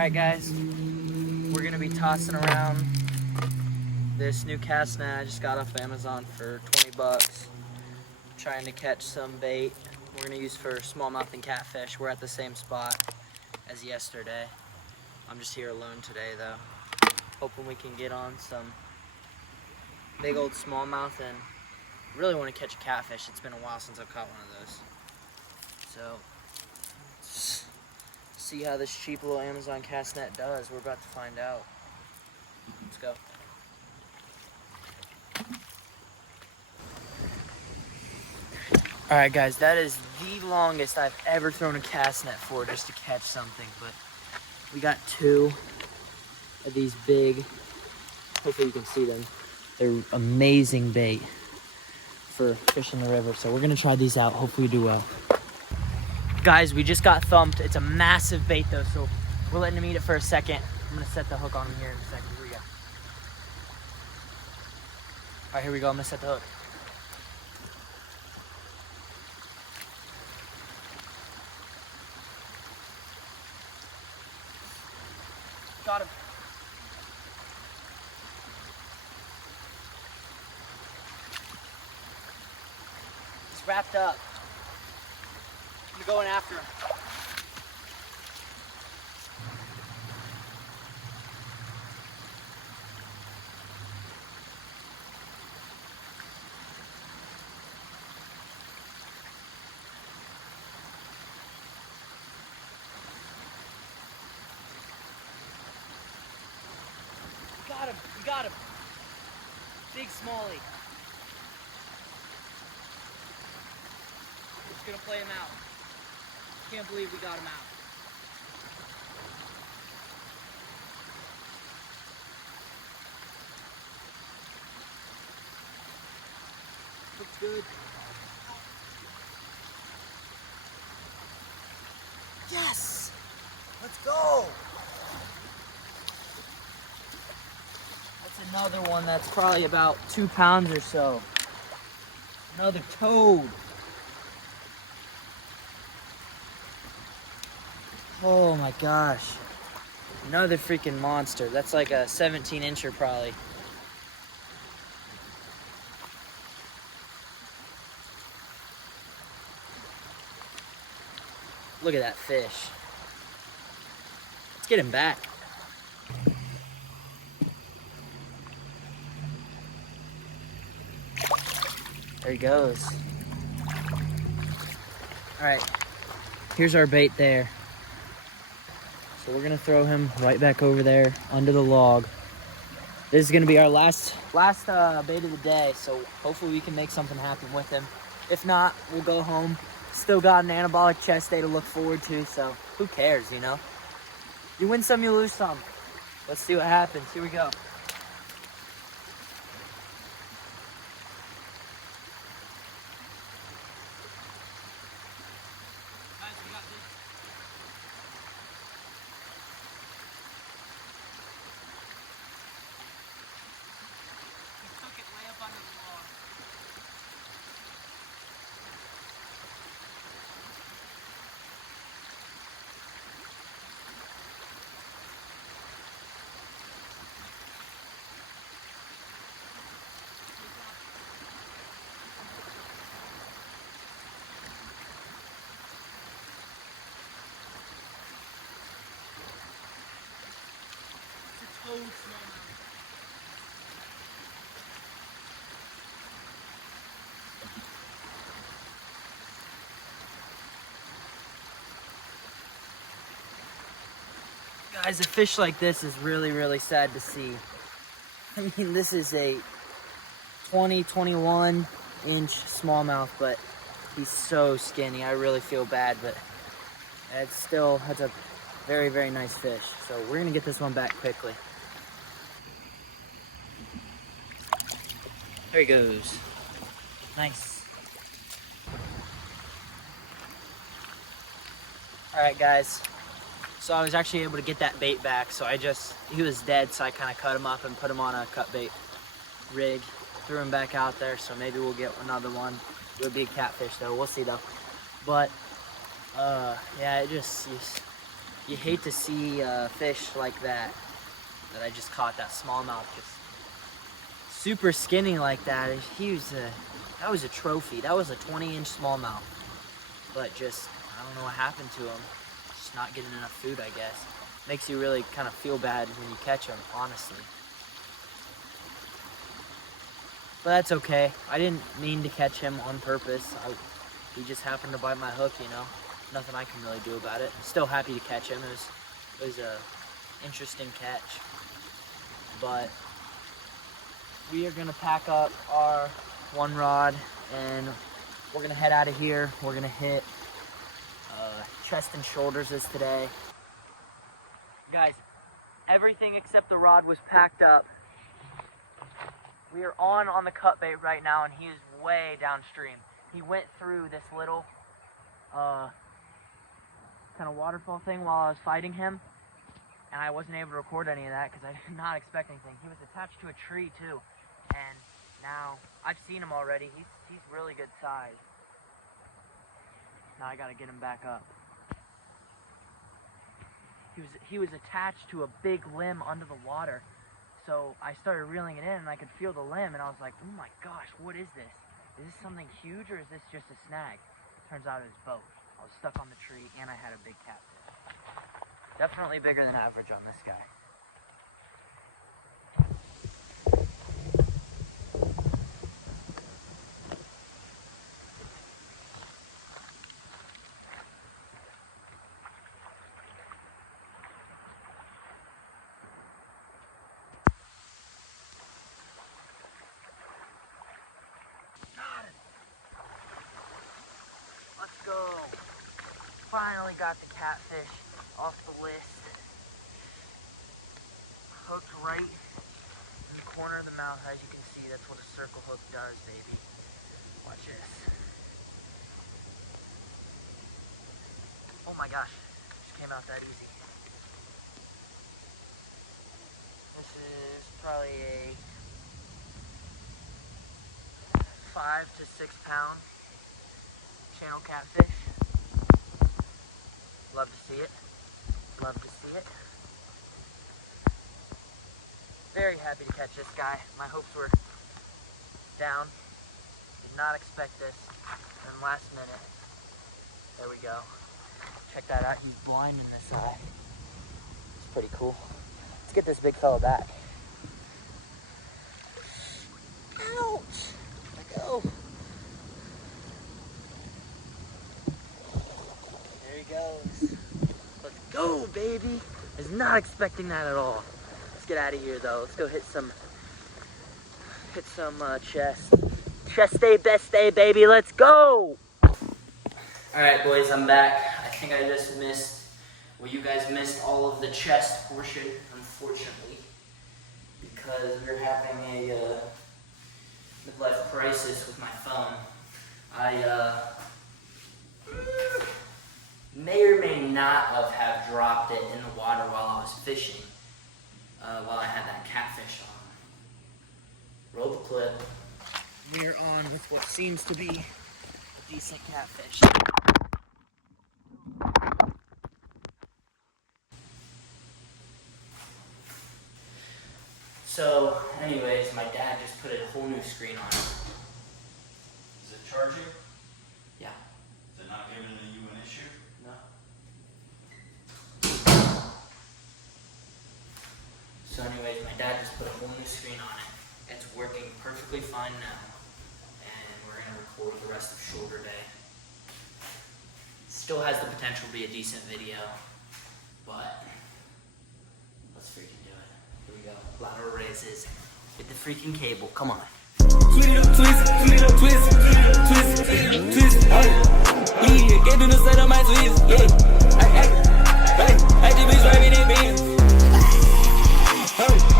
Alright guys, we're gonna be tossing around this new cast net I just got off Amazon for 20 bucks. Trying to catch some bait we're gonna use for smallmouth and catfish. We're at the same spot as yesterday. I'm just here alone today though. Hoping we can get on some big old smallmouth, and really want to catch a catfish. It's been a while since I've caught one of those. So, let's see how this cheap little Amazon cast net does. We're about to find out. Let's go. Alright guys, that is the longest I've ever thrown a cast net for just to catch something, but we got two of these big, hopefully you can see them. They're amazing bait for fishing the river, so we're gonna try these out. Hopefully we do well. Guys, we just got thumped. It's a massive bait though, so we're letting him eat it for a second. I'm gonna set the hook on him here in a second. Here we go. All right, here we go. I'm gonna set the hook. Got him. He's wrapped up. I'm going after him. Got him. We got him. Big smallie. Just gonna play him out. Can't believe we got him out. Looks good. Yes! Let's go! That's another one that's probably about 2 pounds or so. Another toad. Oh my gosh. Another freaking monster. That's like a 17-incher probably. Look at that fish. Let's get him back. There he goes. All right, here's our bait there. So we're gonna throw him right back over there under the log. This is gonna be our last bait of the day, so hopefully we can make something happen with him. If not, we'll go home. Still got an anabolic chest day to look forward to, so who cares, you know? You win some, you lose some. Let's see what happens. Here we go. Guys, a fish like this is really, really sad to see. I mean, this is a 21 inch smallmouth, but he's so skinny. I really feel bad, but that's a very, very nice fish. So we're gonna get this one back quickly. There he goes. Nice. All right, guys. So I was actually able to get that bait back. So he was dead, so I kind of cut him up and put him on a cut bait rig. Threw him back out there, so maybe we'll get another one. It would be a catfish though, we'll see though. But yeah, You hate to see fish like that I just caught, that smallmouth, just super skinny like that. That was a trophy. That was a 20-inch smallmouth. But just, I don't know what happened to him. Just not getting enough food, I guess. Makes you really kind of feel bad when you catch them, honestly. But that's okay. I didn't mean to catch him on purpose. He just happened to bite my hook, you know. Nothing I can really do about it. Still happy to catch him. It was a interesting catch. But we are gonna pack up our one rod and we're gonna head out of here. We're gonna hit Chest and Shoulders is today. Guys, everything except the rod was packed up. We are on the cut bait right now, and he is way downstream. He went through this little kind of waterfall thing while I was fighting him, and I wasn't able to record any of that because I did not expect anything. He was attached to a tree too, and now I've seen him already. He's really good size. Now I gotta get him back up. He was attached to a big limb under the water. So I started reeling it in and I could feel the limb and I was like, oh my gosh, what is this? Is this something huge or is this just a snag? Turns out it was both. I was stuck on the tree and I had a big catfish. Definitely bigger than average on this guy. Go. Finally got the catfish off the list. Hooked right in the corner of the mouth. As you can see, that's what a circle hook does, baby. Watch this. Oh my gosh, just came out that easy. This is probably a 5 to 6 pound channel catfish. Love to see it. Love to see it. Very happy to catch this guy. My hopes were down. Did not expect this. And last minute, there we go. Check that out. He's blind in this eye. It's pretty cool. Let's get this big fella back. Ouch! Let go. Goes. Let's go, baby. I was not expecting that at all. Let's get out of here though. Let's go hit some chest. Chest day, best day, baby. Let's go. All right, boys, I'm back. I think I just missed, well, you guys missed all of the chest portion, unfortunately, because we're having a midlife crisis with my phone. I may or may not have dropped it in the water while I was fishing, while I had that catfish on. Roll the clip. We're on with what seems to be a decent catfish. So, anyways, my dad just put a whole new screen on it. Is it charging? Yeah. Is it not giving you an issue? No. So anyways, my dad just put a whole new screen on it. It's working perfectly fine now. And we're going to record the rest of shoulder day. Still has the potential to be a decent video. But let's freaking do it. Here we go. Lateral raises. Get the freaking cable. Come on. Twist, twist, twist, twist, yeah, get to the side of my twist, yeah. I just be driving it, man.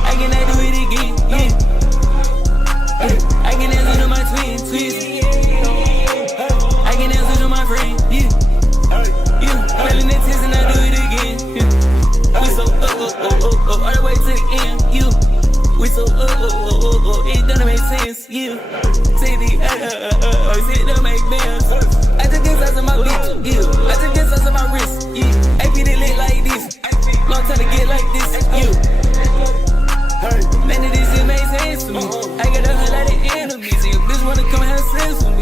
I cannot do it again, yeah. I can answer to my twist. I can answer to my friend, yeah. Feeling that twist and I do it again, yeah. We so all the way to the end, yeah. We so it doesn't make sense, yeah. Say it don't make sense. I took this out of my bitch, yeah. I took this out of my wrist, yeah. I beat it lit like this, wanna come have sex with me.